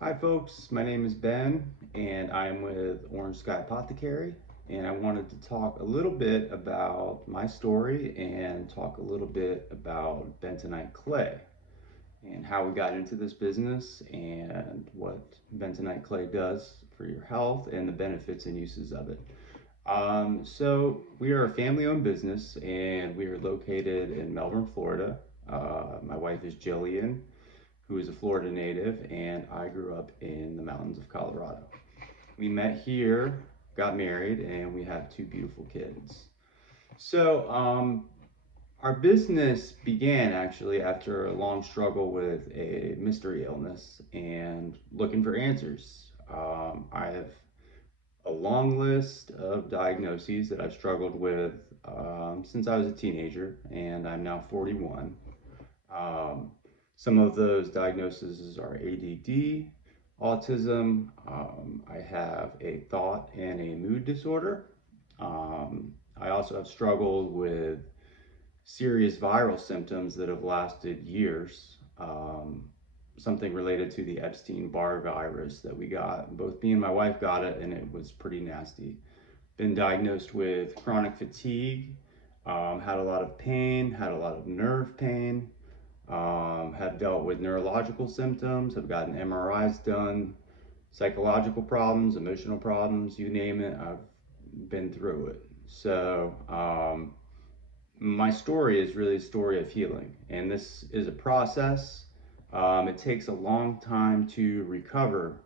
Hi folks, my name is Ben and I'm with Orange Sky Apothecary, and I wanted to talk a little bit about my story and talk a little bit about bentonite clay and how we got into this business and what bentonite clay does for your health and the benefits and uses of it. So we are a family-owned business and we are located in Melbourne, Florida. My wife is Jillian, who is a Florida native, and I grew up in the mountains of Colorado. We met here, got married, and we have two beautiful kids. So, our business began actually after a long struggle with a mystery illness and looking for answers. I have a long list of diagnoses that I've struggled with since I was a teenager, and I'm now 41. Um, some of those diagnoses are ADD, autism. I have a thought and a mood disorder. I also have struggled with serious viral symptoms that have lasted years. Something related to the Epstein-Barr virus that we got. Both me and my wife got it, and it was pretty nasty. Been diagnosed with chronic fatigue, had a lot of pain, had a lot of nerve pain, have dealt with neurological symptoms, have gotten MRIs done, psychological problems, emotional problems, you name it, I've been through it. So, my story is really a story of healing, and this is a process. It takes a long time to recover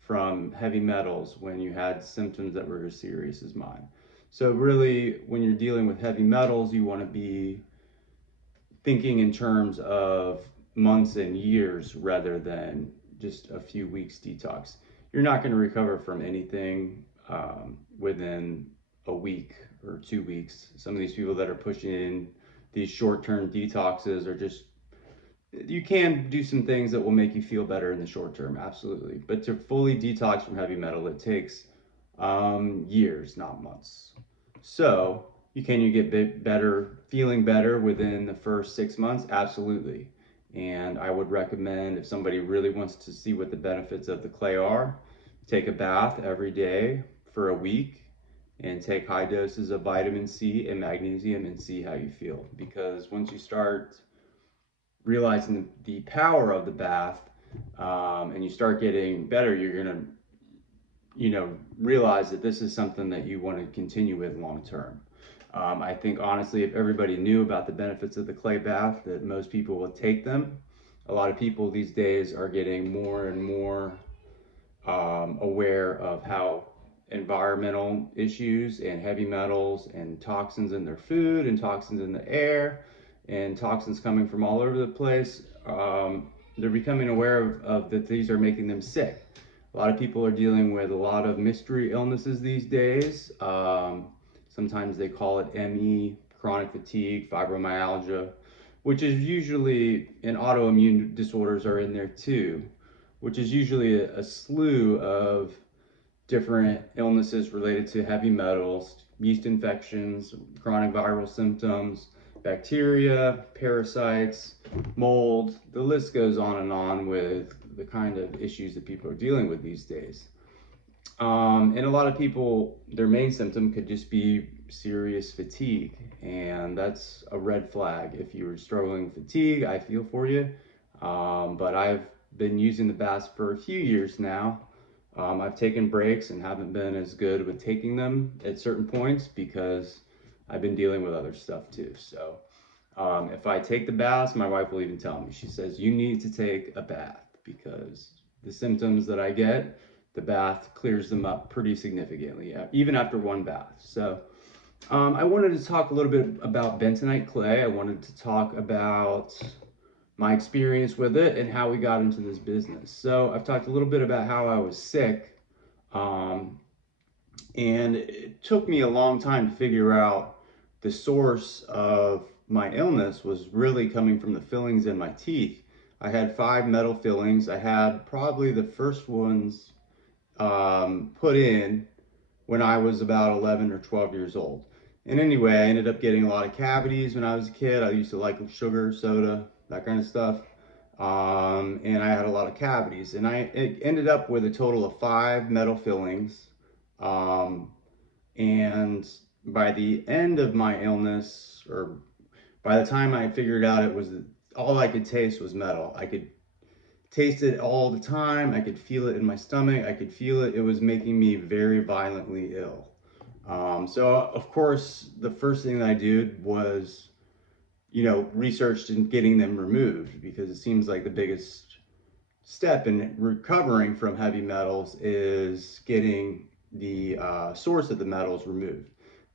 from heavy metals when you had symptoms that were as serious as mine. So, really, when you're dealing with heavy metals, you want to be thinking in terms of months and years rather than just a few weeks detox. You're not going to recover from anything within a week or 2 weeks. Some of these people that are pushing in these short-term detoxes are just, you can do some things that will make you feel better in the short term, absolutely. But to fully detox from heavy metal, it takes years, not months. So, can you get better, feeling better within the first 6 months? Absolutely. And I would recommend, if somebody really wants to see what the benefits of the clay are, take a bath every day for a week and take high doses of vitamin C and magnesium and see how you feel. Because once you start realizing the power of the bath, and you start getting better, you're going to realize that this is something that you want to continue with long term. I think honestly, if everybody knew about the benefits of the clay bath, that most people would take them. A lot of people these days are getting more and more aware of how environmental issues and heavy metals and toxins in their food and toxins in the air and toxins coming from all over the place. They're becoming aware of that these are making them sick. A lot of people are dealing with a lot of mystery illnesses these days. Sometimes they call it ME, chronic fatigue, fibromyalgia, which is usually, and autoimmune disorders are in there too, which is usually a slew of different illnesses related to heavy metals, yeast infections, chronic viral symptoms, bacteria, parasites, mold. The list goes on with the kind of issues that people are dealing with these days. And a lot of people, their main symptom could just be serious fatigue, and that's a red flag. If you're struggling with fatigue, I feel for you. But I've been using the baths for a few years now. I've taken breaks and haven't been as good with taking them at certain points because I've been dealing with other stuff too. So if I take the baths, my wife will even tell me. She says, you need to take a bath because the symptoms that I get, the bath clears them up pretty significantly, even after one bath. So I wanted to talk a little bit about bentonite clay. I wanted to talk about my experience with it and how we got into this business. So I've talked a little bit about how I was sick, um, and it took me a long time to figure out the source of my illness was really coming from the fillings in my teeth. I had 5 metal fillings. I had probably the first ones put in when I was about 11 or 12 years old. And anyway, I ended up getting a lot of cavities when I was a kid. I used to like sugar, soda, that kind of stuff. And I had a lot of cavities, and it ended up with a total of 5 metal fillings. Um, and by the end of my illness, or by the time I figured out it was all I could taste was metal. I could taste it all the time. I could feel it in my stomach. I could feel it. It was making me very violently ill. So of course, the first thing that I did was, researched in getting them removed, because it seems like the biggest step in recovering from heavy metals is getting the source of the metals removed.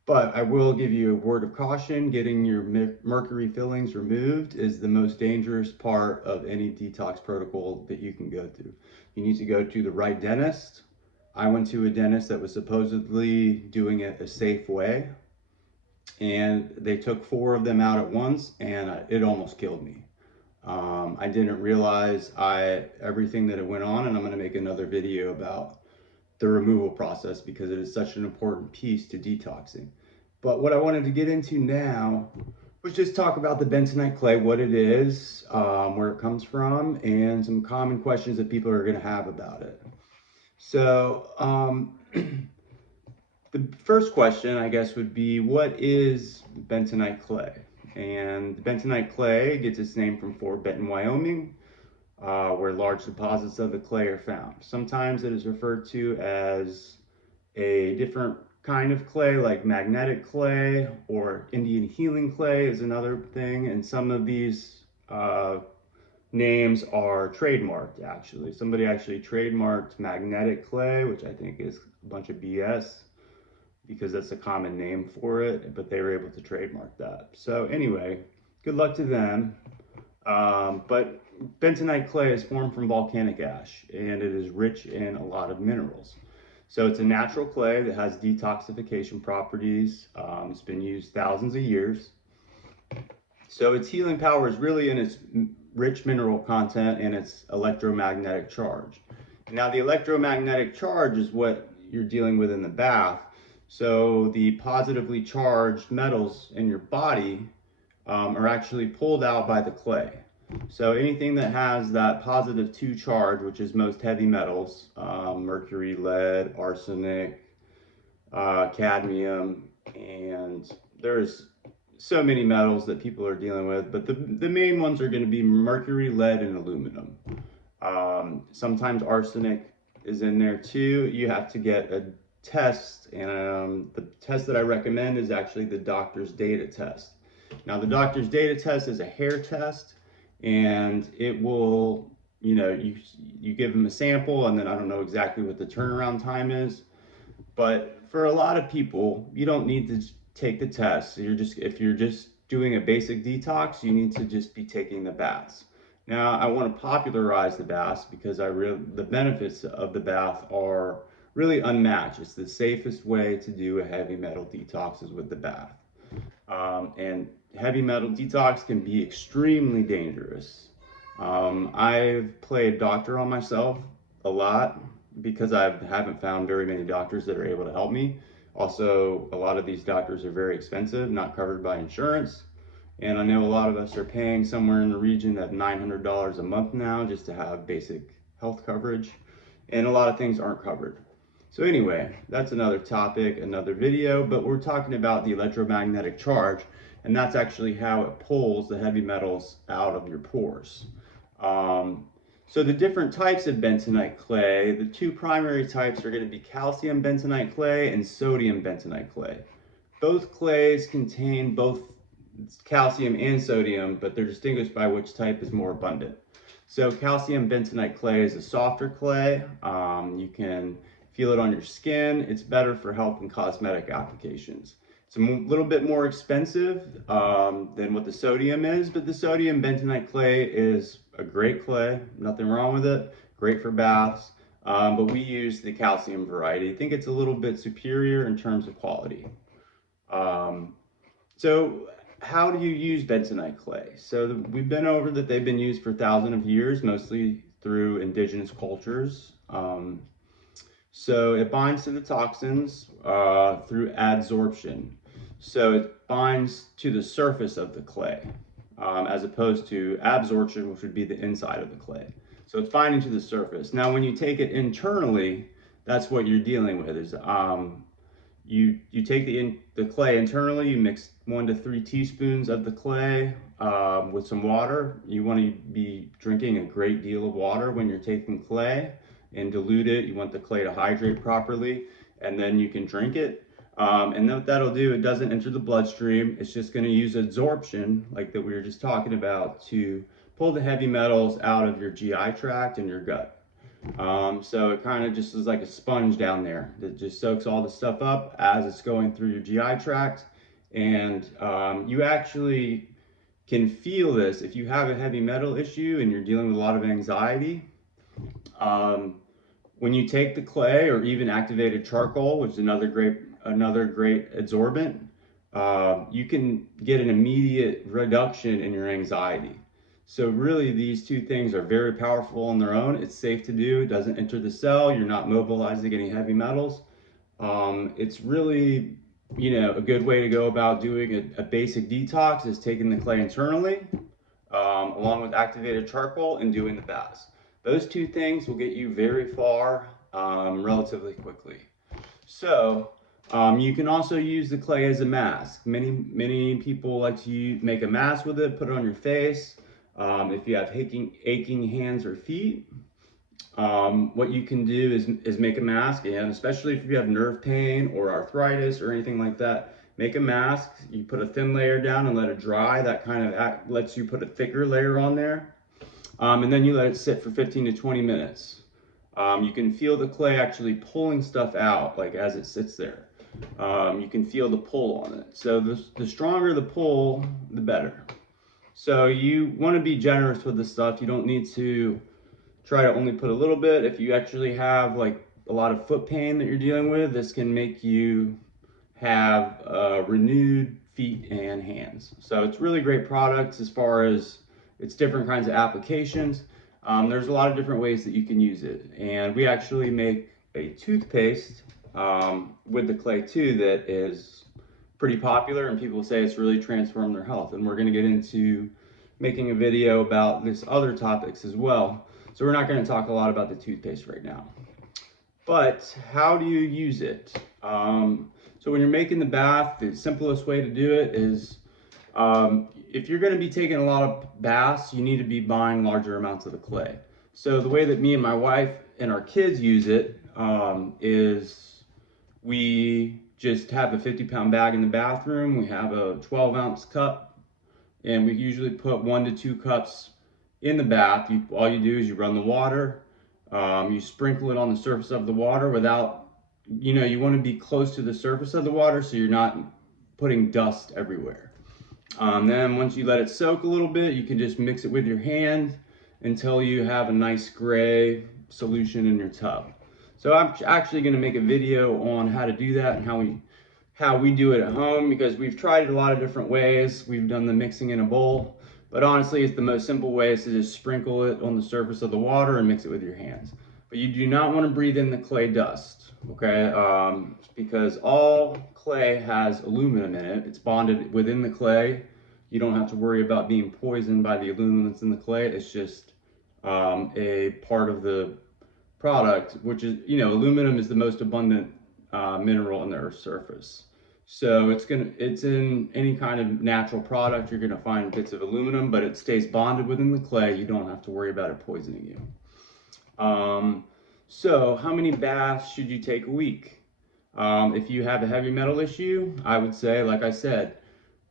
But I will give you a word of caution: getting your mercury fillings removed is the most dangerous part of any detox protocol that you can go through. You need to go to the right dentist. I went to a dentist that was supposedly doing it a safe way, and they took 4 of them out at once, and it almost killed me. I didn't realize everything that it went on, and I'm going to make another video about the removal process because it is such an important piece to detoxing. But what I wanted to get into now was just talk about the bentonite clay, what it is, where it comes from, and some common questions that people are going to have about it. So, the first question, I guess, would be, what is bentonite clay? And bentonite clay gets its name from Fort Benton, Wyoming, where large deposits of the clay are found. Sometimes it is referred to as a different kind of clay, like magnetic clay, or Indian healing clay is another thing. And some of these names are trademarked, actually. Somebody actually trademarked magnetic clay, which I think is a bunch of BS, because that's a common name for it, but they were able to trademark that. So anyway, good luck to them. But bentonite clay is formed from volcanic ash, and it is rich in a lot of minerals. So it's a natural clay that has detoxification properties. It's been used thousands of years. So its healing power is really in its rich mineral content and its electromagnetic charge. Now, the electromagnetic charge is what you're dealing with in the bath. So the positively charged metals in your body are actually pulled out by the clay. So anything that has that positive 2 charge, which is most heavy metals, mercury, lead, arsenic, cadmium, and there's so many metals that people are dealing with, but the main ones are going to be mercury, lead, and aluminum. Sometimes arsenic is in there too. You have to get a test, and the test that I recommend is actually the doctor's data test. Now, the doctor's data test is a hair test, and it will, you give them a sample, and then I don't know exactly what the turnaround time is, but for a lot of people, you don't need to take the test. If you're just doing a basic detox, you need to just be taking the baths. Now, I want to popularize the baths because the benefits of the bath are really unmatched. It's the safest way to do a heavy metal detox is with the bath. And heavy metal detox can be extremely dangerous. I've played doctor on myself a lot because I haven't found very many doctors that are able to help me. Also, a lot of these doctors are very expensive, not covered by insurance. And I know a lot of us are paying somewhere in the region of $900 a month now just to have basic health coverage. And a lot of things aren't covered. So anyway, that's another topic, another video, but we're talking about the electromagnetic charge, and that's actually how it pulls the heavy metals out of your pores. Um, so the different types of bentonite clay, the 2 primary types are going to be calcium bentonite clay and sodium bentonite clay. Both clays contain both calcium and sodium, but they're distinguished by which type is more abundant. So calcium bentonite clay is a softer clay. You can feel it on your skin. It's better for health and cosmetic applications. It's a little bit more expensive than what the sodium is, but the sodium bentonite clay is a great clay. Nothing wrong with it. Great for baths. But we use the calcium variety. I think it's a little bit superior in terms of quality. So how do you use bentonite clay? So we've been over that they've been used for thousands of years, mostly through indigenous cultures. So it binds to the toxins through adsorption. So it binds to the surface of the clay. as opposed to absorption, which would be the inside of the clay. So it's binding to the surface. Now, when you take it internally, that's what you're dealing with. Is you take the clay internally. You mix 1 to 3 teaspoons of the clay with some water. You want to be drinking a great deal of water when you're taking clay and dilute it. You want the clay to hydrate properly, and then you can drink it. And what that'll do, it doesn't enter the bloodstream. It's just going to use absorption, like that we were just talking about, to pull the heavy metals out of your GI tract and your gut. So it kind of just is like a sponge down there that just soaks all the stuff up as it's going through your GI tract. And you actually can feel this if you have a heavy metal issue and you're dealing with a lot of anxiety. When you take the clay or even activated charcoal, which is another great adsorbent, you can get an immediate reduction in your anxiety. So really, these two things are very powerful on their own. It's safe to do. It doesn't enter the cell. You're not mobilizing any heavy metals. It's really, a good way to go about doing a basic detox is taking the clay internally, along with activated charcoal, and doing the baths. Those two things will get you very far relatively quickly. So you can also use the clay as a mask. Many people like to make a mask with it, put it on your face. If you have aching hands or feet, what you can do is make a mask, and especially if you have nerve pain or arthritis or anything like that, make a mask. You put a thin layer down and let it dry. That kind of lets you put a thicker layer on there. And then you let it sit for 15 to 20 minutes. You can feel the clay actually pulling stuff out, like as it sits there. You can feel the pull on it. So the stronger the pull, the better. So you want to be generous with this stuff. You don't need to try to only put a little bit. If you actually have like a lot of foot pain that you're dealing with, this can make you have renewed feet and hands. So it's really great products as far as its different kinds of applications. There's a lot of different ways that you can use it. And we actually make a toothpaste with the clay too that is pretty popular, and people say it's really transformed their health. And we're going to get into making a video about this other topics as well. So we're not going to talk a lot about the toothpaste right now. But how do you use it? So when you're making the bath, the simplest way to do it is if you're going to be taking a lot of baths, you need to be buying larger amounts of the clay. So the way that me and my wife and our kids use it is we just have a 50-pound bag in the bathroom. We have a 12-ounce cup, and we usually put 1 to 2 cups in the bath. All you do is you run the water, you sprinkle it on the surface of the water without, you want to be close to the surface of the water so you're not putting dust everywhere. Then once you let it soak a little bit, you can just mix it with your hand until you have a nice gray solution in your tub. So I'm actually going to make a video on how to do that and how we do it at home, because we've tried it a lot of different ways. We've done the mixing in a bowl, but honestly, it's the most simple way is to just sprinkle it on the surface of the water and mix it with your hands. But you do not want to breathe in the clay dust, okay? Because all clay has aluminum in it. It's bonded within the clay. You don't have to worry about being poisoned by the aluminum that's in the clay. It's just a part of the product, which is, aluminum is the most abundant mineral on the Earth's surface. So it's in any kind of natural product, you're gonna find bits of aluminum, but it stays bonded within the clay. You don't have to worry about it poisoning you. So how many baths should you take a week? If you have a heavy metal issue, I would say, like I said,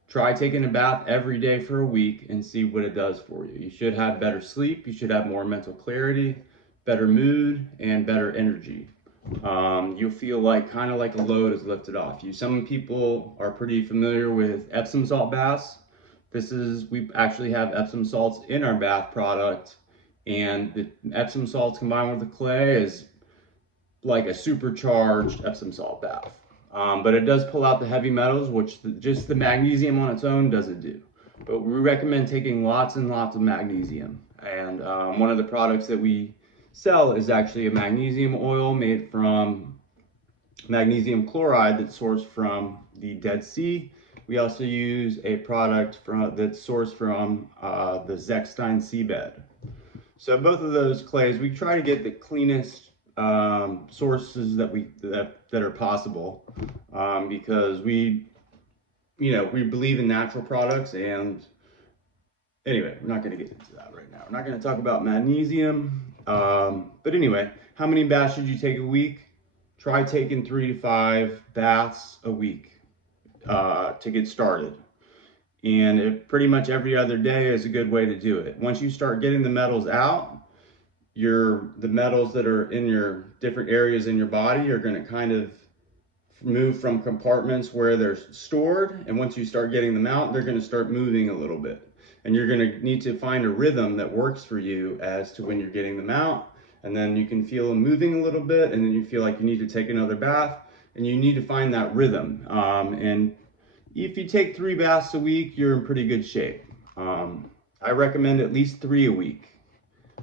try taking a bath every day for a week and see what it does for you. You should have better sleep, you should have more mental clarity, better mood, and better energy. You'll feel kind of like a load is lifted off you. Some people are pretty familiar with Epsom salt baths. We actually have Epsom salts in our bath product, and the Epsom salts combined with the clay is like a supercharged Epsom salt bath. But it does pull out the heavy metals, which just the magnesium on its own doesn't do. But we recommend taking lots and lots of magnesium. And one of the products that we sell is actually a magnesium oil made from magnesium chloride that's sourced from the Dead Sea. We also use a product that's sourced from the Zechstein seabed. So both of those clays, we try to get the cleanest sources that are possible, because we believe in natural products. And anyway, we're not going to get into that right now. We're not going to talk about magnesium. But anyway, how many baths should you take a week? Try taking 3 to 5 baths a week to get started. And pretty much every other day is a good way to do it. Once you start getting the metals out, the metals that are in your different areas in your body are going to kind of move from compartments where they're stored, and once you start getting them out, they're going to start moving a little bit. And you're going to need to find a rhythm that works for you as to when you're getting them out, and then you can feel them moving a little bit, and then you feel like you need to take another bath, and you need to find that rhythm. And if you take 3 baths a week, you're in pretty good shape. I recommend at least 3 a week.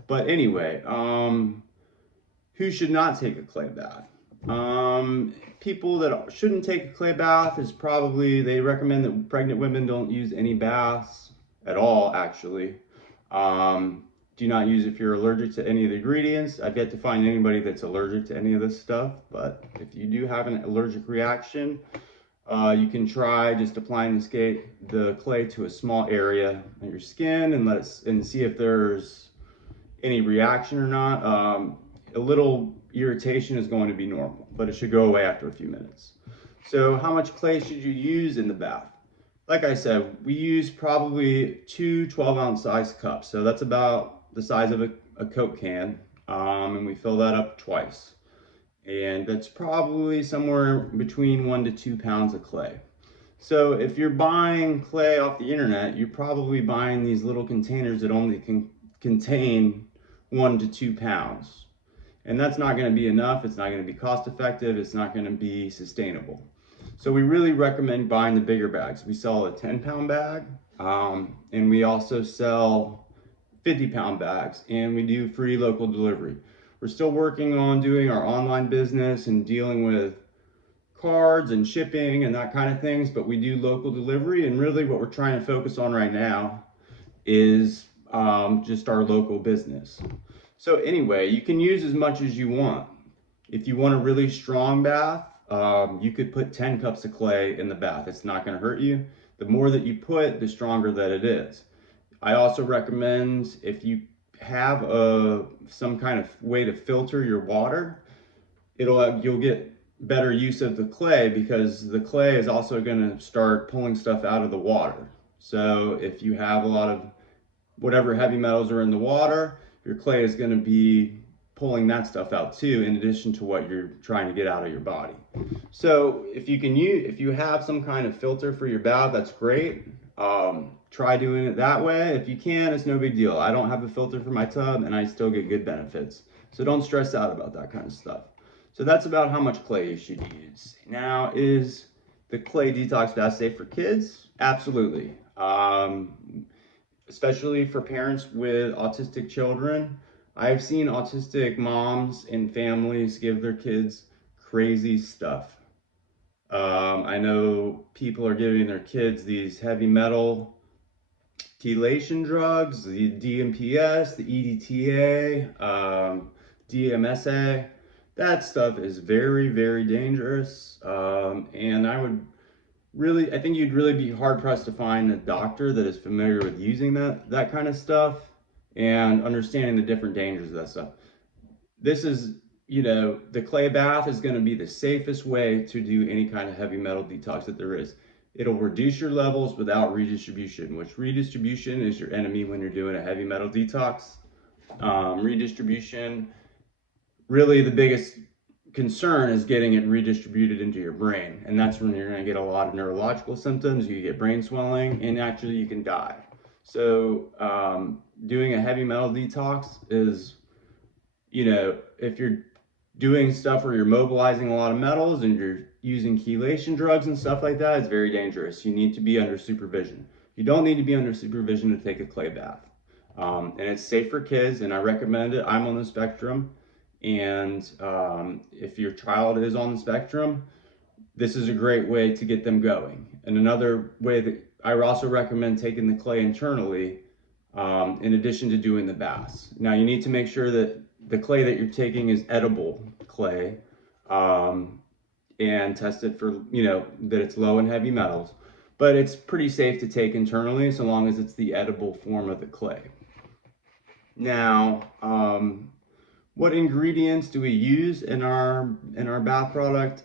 But anyway, who should not take a clay bath? People that shouldn't take a clay bath is probably, they recommend that pregnant women don't use any baths at all, actually. Do not use if you're allergic to any of the ingredients. I've yet to find anybody that's allergic to any of this stuff, but if you do have an allergic reaction, you can try just applying the clay to a small area on your skin and see if there's any reaction or not. A little irritation is going to be normal, but it should go away after a few minutes. So how much clay should you use in the bath? Like I said, we use probably 2 12-ounce size cups. So that's about the size of a Coke can. And we fill that up twice. And that's probably somewhere between 1 to 2 pounds of clay. So if you're buying clay off the internet, you're probably buying these little containers that only can contain 1 to 2 pounds. And that's not going to be enough. It's not going to be cost effective. It's not going to be sustainable. So we really recommend buying the bigger bags. We sell a 10-pound bag, and we also sell 50-pound bags, and we do free local delivery. We're still working on doing our online business and dealing with cards and shipping and that kind of things, but we do local delivery. And really what we're trying to focus on right now is just our local business. So anyway, you can use as much as you want. If you want a really strong bath, you could put 10 cups of clay in the bath. It's not going to hurt you. The more that you put, the stronger that it is. I also recommend, if you have some kind of way to filter your water, you'll get better use of the clay, because the clay is also going to start pulling stuff out of the water. So if you have a lot of whatever heavy metals are in the water, your clay is going to be pulling that stuff out too, in addition to what you're trying to get out of your body. So if you have some kind of filter for your bath, that's great. Try doing it that way. If you can, it's no big deal. I don't have a filter for my tub, and I still get good benefits. So don't stress out about that kind of stuff. So that's about how much clay you should use. Now, is the clay detox bath safe for kids? Absolutely. Especially for parents with autistic children. I've seen autistic moms and families give their kids crazy stuff. I know people are giving their kids these heavy metal chelation drugs, the DMPS, the EDTA, DMSA. That stuff is very, very dangerous. And I think you'd really be hard pressed to find a doctor that is familiar with using that kind of stuff and understanding the different dangers of that stuff. This is, the clay bath is going to be the safest way to do any kind of heavy metal detox that there is. It'll reduce your levels without redistribution, which redistribution is your enemy when you're doing a heavy metal detox. Redistribution, really the biggest concern is getting it redistributed into your brain, and that's when you're going to get a lot of neurological symptoms. You get brain swelling, and actually you can die. So doing a heavy metal detox is, if you're doing stuff where you're mobilizing a lot of metals and you're using chelation drugs and stuff like that, it's very dangerous. You need to be under supervision. You don't need to be under supervision to take a clay bath. And it's safe for kids, and I recommend it. I'm on the spectrum. And if your child is on the spectrum, this is a great way to get them going. And another way that I also recommend taking the clay internally, in addition to doing the baths. Now you need to make sure that the clay that you're taking is edible clay, um, and test it for, that it's low in heavy metals. But it's pretty safe to take internally so long as it's the edible form of the clay. Now, what ingredients do we use in our bath product?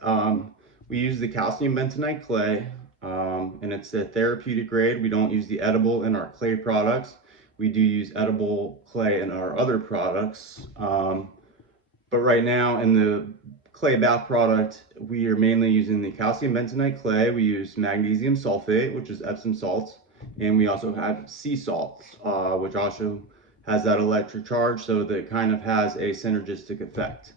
We use the calcium bentonite clay, and it's a therapeutic grade. We don't use the edible in our clay products. We do use edible clay in our other products. But right now in the clay bath product, we are mainly using the calcium bentonite clay. We use magnesium sulfate, which is Epsom salts, and we also have sea salts, which also has that electric charge, so that it kind of has a synergistic effect.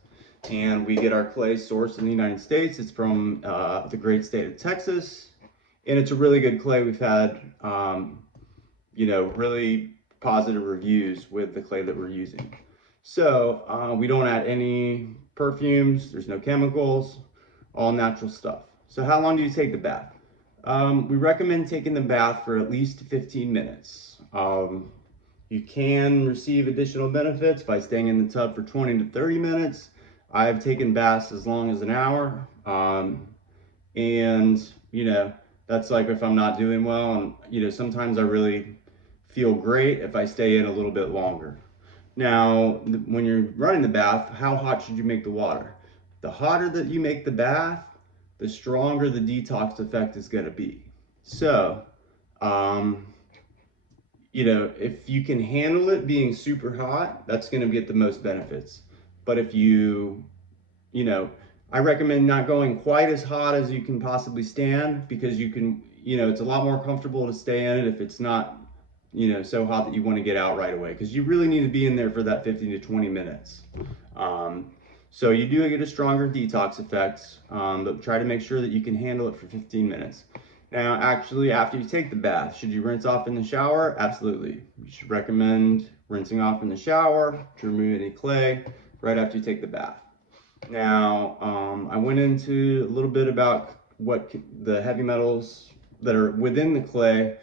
And we get our clay sourced in the United States. It's from the great state of Texas, and it's a really good clay. We've had, really positive reviews with the clay that we're using. So we don't add any perfumes, there's no chemicals, all natural stuff. So how long do you take the bath? We recommend taking the bath for at least 15 minutes. You can receive additional benefits by staying in the tub for 20 to 30 minutes. I've taken baths as long as an hour. And, that's like if I'm not doing well. And, sometimes I really feel great if I stay in a little bit longer. Now, when you're running the bath, how hot should you make the water? The hotter that you make the bath, the stronger the detox effect is going to be. So, if you can handle it being super hot, that's going to get the most benefits. But if I recommend not going quite as hot as you can possibly stand, because it's a lot more comfortable to stay in it if it's not, so hot that you want to get out right away, because you really need to be in there for that 15 to 20 minutes. So you do get a stronger detox effect, but try to make sure that you can handle it for 15 minutes. Now, actually, after you take the bath, should you rinse off in the shower? Absolutely. You should recommend rinsing off in the shower to remove any clay right after you take the bath. Now, I went into a little bit about what the heavy metals that are within the clay.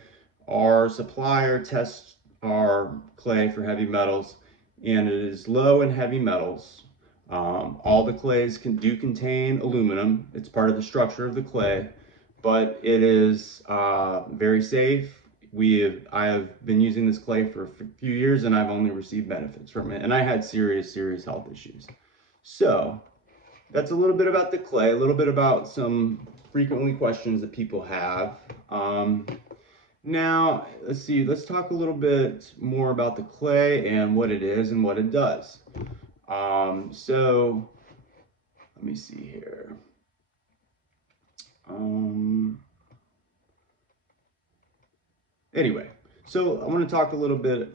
Our supplier tests our clay for heavy metals, and it is low in heavy metals. All the clays do contain aluminum. It's part of the structure of the clay, but it is very safe. I have been using this clay for a few years, and I've only received benefits from it. And I had serious health issues. So that's a little bit about the clay, a little bit about some frequently questions that people have. Now, let's talk a little bit more about the clay and what it is and what it does. So let me see here. Anyway, so I want to talk a little bit